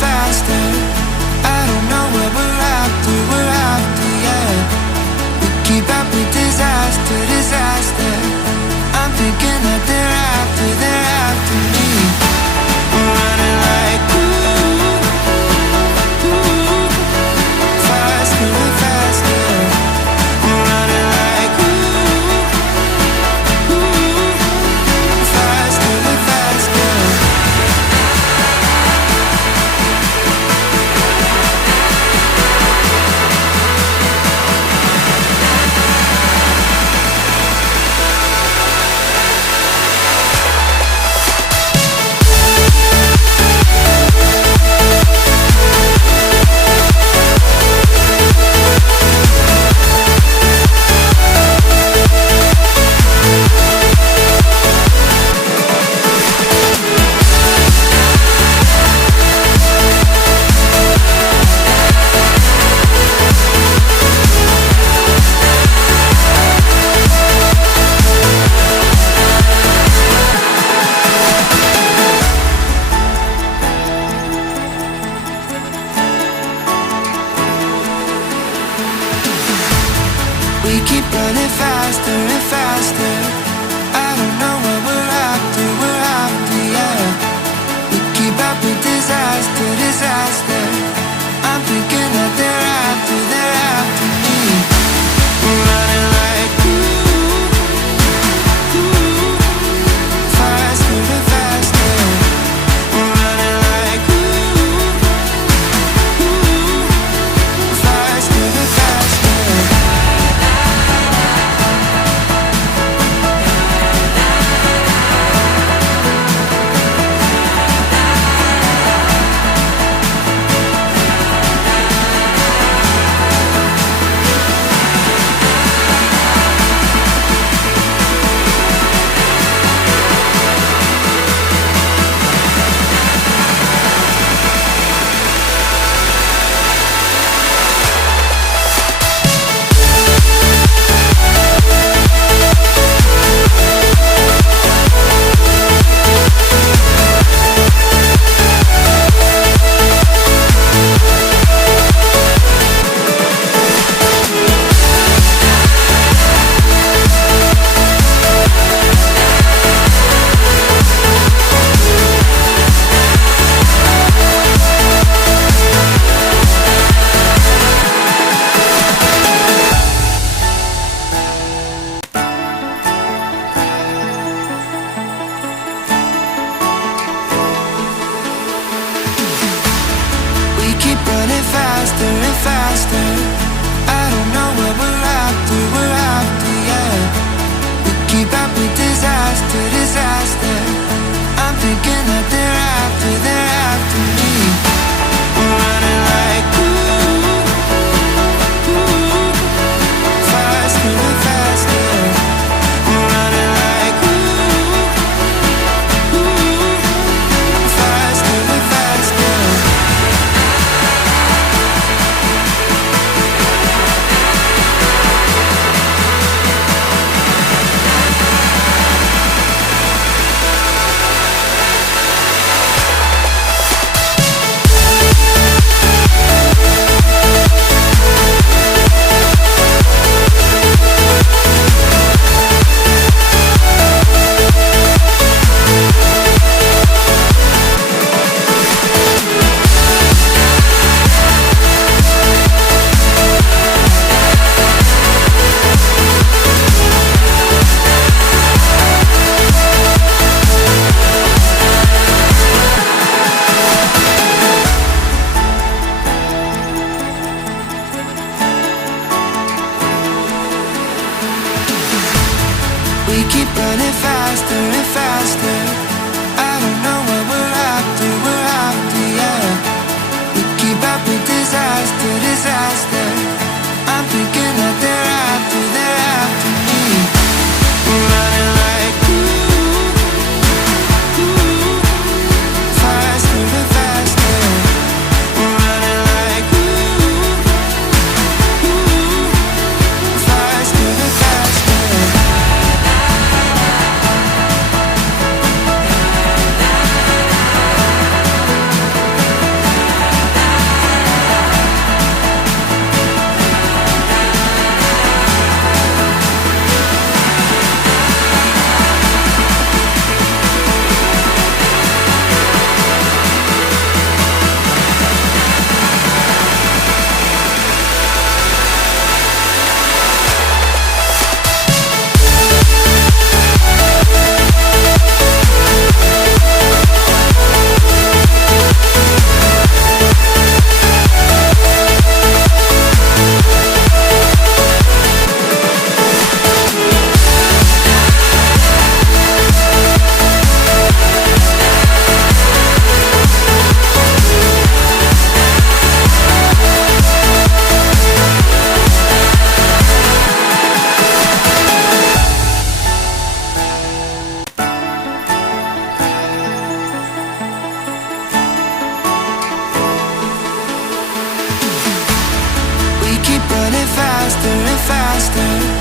faster. I don't know what we're after, yeah. We keep up with disaster, disaster. I'm thinking that they're after me. We're running like faster and faster. We're running like faster and faster. We keep running faster and faster. I don't know what we're after, yeah. We keep up with disaster, disaster. I'm thinking that they're after me. We're running like faster and faster. We're running like faster and faster. We keep running faster and faster. I don't know what we're after, yeah. We keep up with disaster, disaster. I'm thinking that they're after me. We're running like faster and faster. We're running like faster and faster. We keep running faster and faster. I don't know what we're after, yeah. We keep up with disaster, disaster. I'm thinking that they're after me. We're running like faster and faster. We're running like faster and faster. faster.